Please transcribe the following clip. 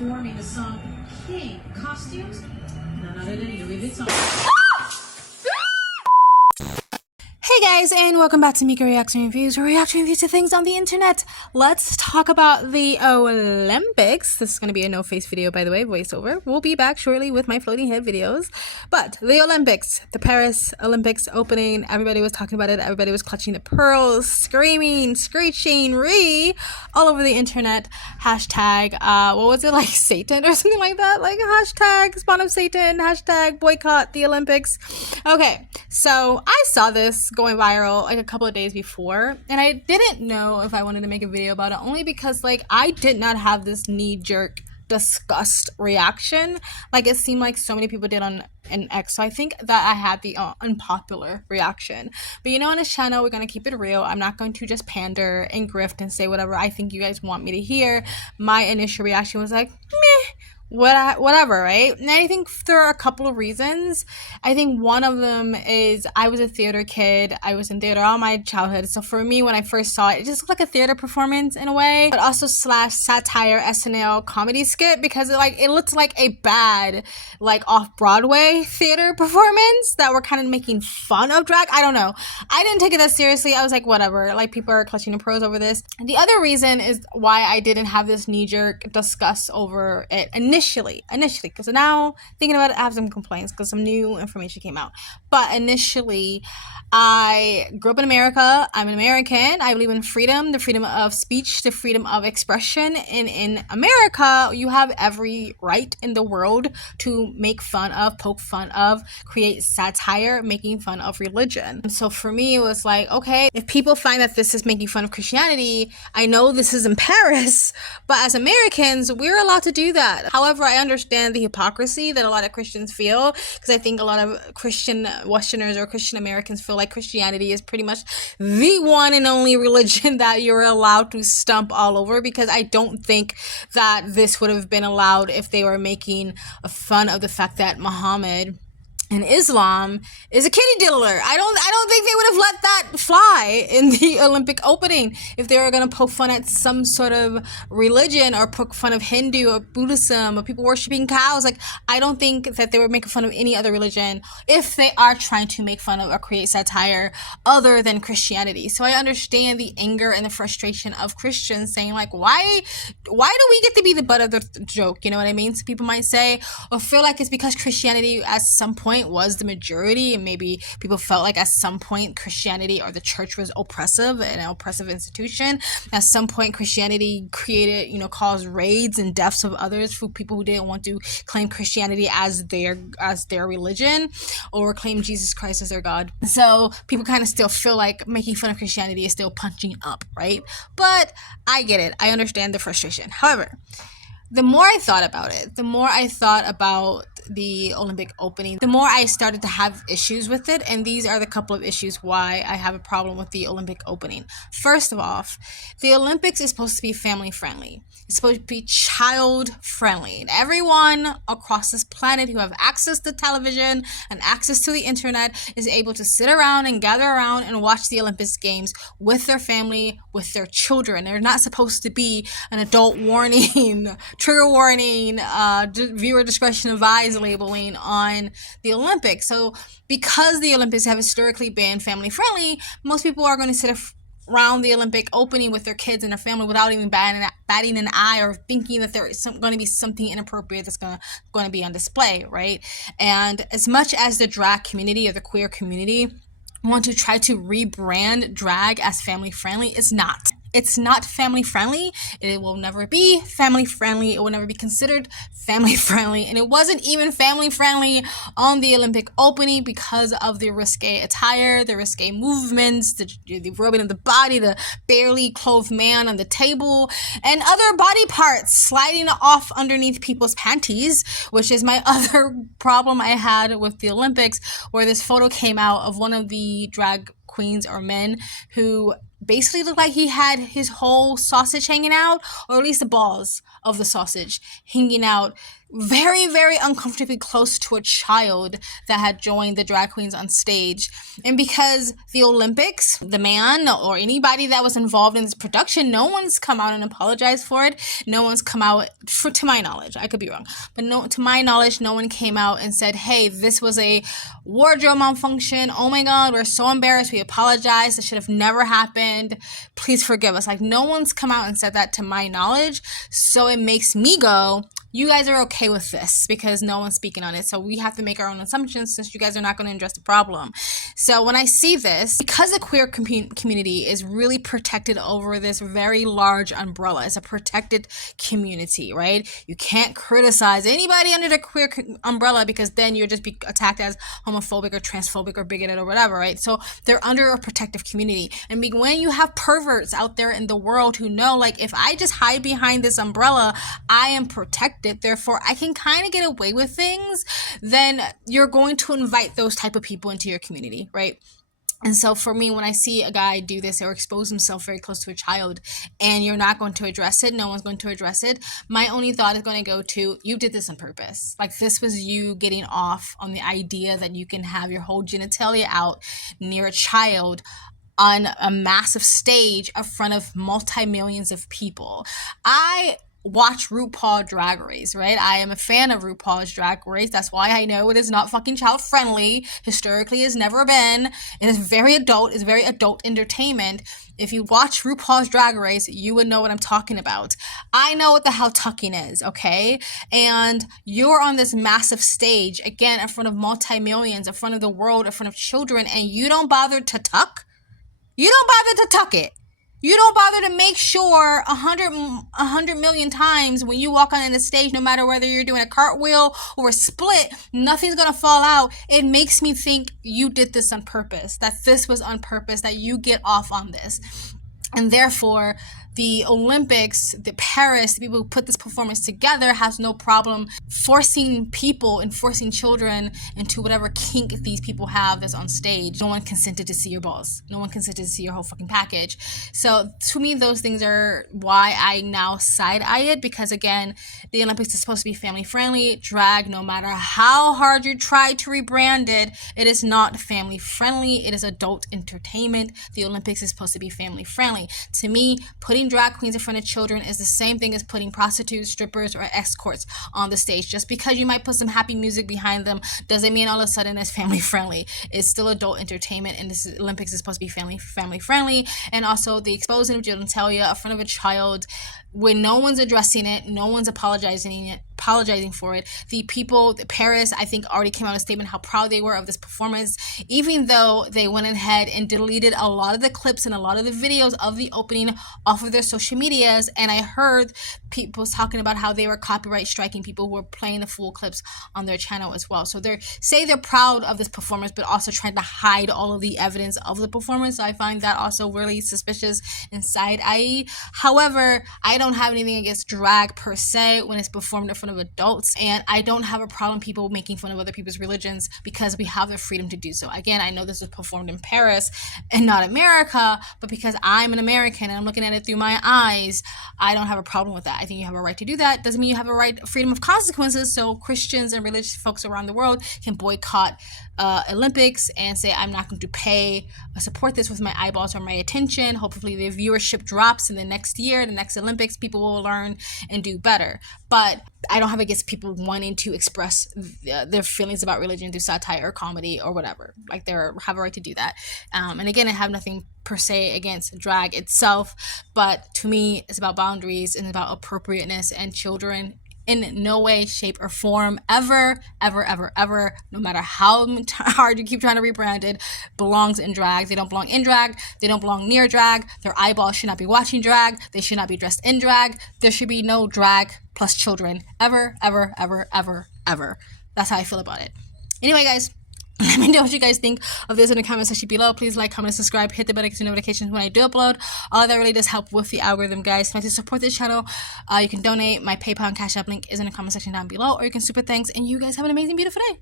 performing the song King. Costumes? None other than Louis Vuitton. Hey guys, and welcome back to Mika Reaction Reviews, or reaction reviews to things on the internet. Let's talk about the Olympics. This is going to be a no-face video, by the way, voiceover. We'll be back shortly with my floating head videos. But the Olympics, the Paris Olympics opening, everybody was talking about it. Everybody was clutching the pearls, screaming, screeching, all over the internet. Hashtag, what was it, like Satan or something like that? Like hashtag spawn of Satan, hashtag boycott the Olympics. Okay, so I saw this going viral like a couple of days before, and I didn't know if I wanted to make a video about it, only because like I did not have this knee-jerk disgust reaction like it seemed like so many people did on X. So I think that I had the unpopular reaction. But you know, on this channel we're gonna keep it real. I'm not going to just pander and grift and say whatever I think you guys want me to hear. My initial reaction was like, meh, whatever, right? And I think there are a couple of reasons. I think one of them is I was a theater kid. I was in theater all my childhood. So for me, when I first saw it, it just looked like a theater performance in a way, but also slash satire SNL comedy skit, because it looked like a bad, like off-Broadway theater performance that were kind of making fun of drag. I don't know. I didn't take it that seriously. I was like, whatever. Like, people are clutching the pearls over this. And the other reason is why I didn't have this knee-jerk disgust over it initially, because now thinking about it, I have some complaints because some new information came out. But initially, I grew up in America. I'm an American. I believe in freedom, the freedom of speech, the freedom of expression. And in America, you have every right in the world to make fun of, poke fun of, create satire, making fun of religion. So for me, it was like, okay, if people find that this is making fun of Christianity, I know this is in Paris, but as Americans, we're allowed to do that. However, I understand the hypocrisy that a lot of Christians feel, because I think a lot of Christian Westerners or Christian Americans feel like Christianity is pretty much the one and only religion that you're allowed to stomp all over, because I don't think that this would have been allowed if they were making fun of the fact that Muhammad and Islam is a kitty diddler. I don't think they would have let that fly in the Olympic opening if they were going to poke fun at some sort of religion, or poke fun of Hindu or Buddhism or people worshiping cows. Like, I don't think that they would make fun of any other religion if they are trying to make fun of or create satire other than Christianity. So I understand the anger and the frustration of Christians saying like, why do we get to be the butt of the joke? You know what I mean? So people might say or feel like it's because Christianity at some point was the majority, and maybe people felt like at some point Christianity or the church was oppressive, an oppressive institution. At some point Christianity created, caused raids and deaths of others for people who didn't want to claim Christianity as their religion, or claim Jesus Christ as their God. So people kind of still feel like making fun of Christianity is still punching up, right? But I get it. I understand the frustration. However, the more I thought about it, the more I thought about the Olympic opening, the more I started to have issues with it. And these are the couple of issues why I have a problem with the Olympic opening. First of all, the Olympics is supposed to be family friendly. It's supposed to be child friendly. And everyone across this planet who have access to television and access to the internet is able to sit around and gather around and watch the Olympics games with their family, with their children. They're not supposed to be an adult warning, trigger warning, viewer discretion advised labeling on the Olympics. So because the Olympics have historically been family friendly, most people are going to sit around the Olympic opening with their kids and their family without even batting an eye or thinking that there is going to be something inappropriate that's going to be on display, right? And as much as the drag community or the queer community want to try to rebrand drag as family friendly, it's not. It's not family friendly. It will never be family friendly. It will never be considered family friendly. And it wasn't even family friendly on the Olympic opening because of the risque attire, the risque movements, the rubbing of the body, the barely clothed man on the table, and other body parts sliding off underneath people's panties, which is my other problem I had with the Olympics, where this photo came out of one of the drag queens or men who basically looked like he had his whole sausage hanging out, or at least the balls of the sausage hanging out very, very uncomfortably close to a child that had joined the drag queens on stage. And because the Olympics, the man or anybody that was involved in this production, no one's come out and apologized for it. No one's come out, to my knowledge, I could be wrong, but no, to my knowledge, no one came out and said, hey, this was a wardrobe malfunction. Oh my God, we're so embarrassed. We apologize. This should have never happened. Please forgive us. Like, no one's come out and said that to my knowledge. So it makes me go, you guys are okay with this because no one's speaking on it. So we have to make our own assumptions since you guys are not going to address the problem. So when I see this, because the queer community is really protected over this very large umbrella, it's a protected community, right? You can't criticize anybody under the queer umbrella because then you'll just be attacked as homophobic or transphobic or bigoted or whatever, right? So they're under a protective community. And when you have perverts out there in the world who know, like, if I just hide behind this umbrella, I am protected, therefore I can kind of get away with things, then you're going to invite those type of people into your community, right? And so for me, when I see a guy do this or expose himself very close to a child and you're not going to address it, no one's going to address it, my only thought is going to go to, you did this on purpose. Like, this was you getting off on the idea that you can have your whole genitalia out near a child on a massive stage in front of multi-millions of people. I watch RuPaul Drag Race, right? I am a fan of RuPaul's Drag Race. That's why I know it is not fucking child friendly. Historically, it's never been. It is very adult. It's very adult entertainment. If you watch RuPaul's Drag Race, you would know what I'm talking about. I know what the hell tucking is, okay? And you're on this massive stage, again, in front of multi-millions, in front of the world, in front of children, and you don't bother to tuck? You don't bother to tuck it. You don't bother to make sure 100 million times when you walk on the stage, no matter whether you're doing a cartwheel or a split, nothing's going to fall out. It makes me think you did this on purpose, that this was on purpose, that you get off on this. And therefore, the Olympics, the Paris, the people who put this performance together has no problem forcing people and forcing children into whatever kink these people have that's on stage. No one consented to see your balls. No one consented to see your whole fucking package. So to me, those things are why I now side-eye it, because again, the Olympics is supposed to be family friendly. Drag, no matter how hard you try to rebrand it, it is not family friendly. It is adult entertainment. The Olympics is supposed to be family friendly. To me, putting drag queens in front of children is the same thing as putting prostitutes, strippers, or escorts on the stage. Just because you might put some happy music behind them doesn't mean all of a sudden it's family friendly. It's still adult entertainment, and this Olympics is supposed to be family friendly. And also the exposing of genitalia in front of a child when no one's addressing it, no one's apologizing for it. The people, Paris, I think already came out with a statement how proud they were of this performance, even though they went ahead and deleted a lot of the clips and a lot of the videos of the opening off of their social medias. And I heard people talking about how they were copyright striking people who were playing the full clips on their channel as well. So they're proud of this performance, but also trying to hide all of the evidence of the performance. So I find that also really suspicious and side-eye. However, I don't have anything against drag per se when it's performed in front of adults, and I don't have a problem people making fun of other people's religions because we have the freedom to do so. Again, I know this was performed in Paris and not America, but because I'm an American and I'm looking at it through my eyes, I don't have a problem with that. I think you have a right to do that. Doesn't mean you have a right, freedom of consequences, so Christians and religious folks around the world can boycott Olympics and say, I'm not going to pay support this with my eyeballs or my attention. Hopefully the viewership drops in the next year, the next Olympics, people will learn and do better. But I don't have against people wanting to express their feelings about religion through satire or comedy or whatever. Like, they have a right to do that. And again, I have nothing per se against drag itself, but to me, it's about boundaries and about appropriateness, and children in no way, shape, or form ever, no matter how hard you keep trying to rebrand it, belongs in drag. They don't belong in drag. They don't belong near drag. Their eyeballs should not be watching drag. They should not be dressed in drag. There should be no drag plus children ever. That's how I feel about it. Anyway, guys, let me know what you guys think of this in the comment section below. Please like, comment, subscribe, hit the bell to get notifications when I do upload. All that really does help with the algorithm, guys. To support this channel, you can donate. My PayPal and Cash App link is in the comment section down below, or you can super thanks. And you guys have an amazing, beautiful day.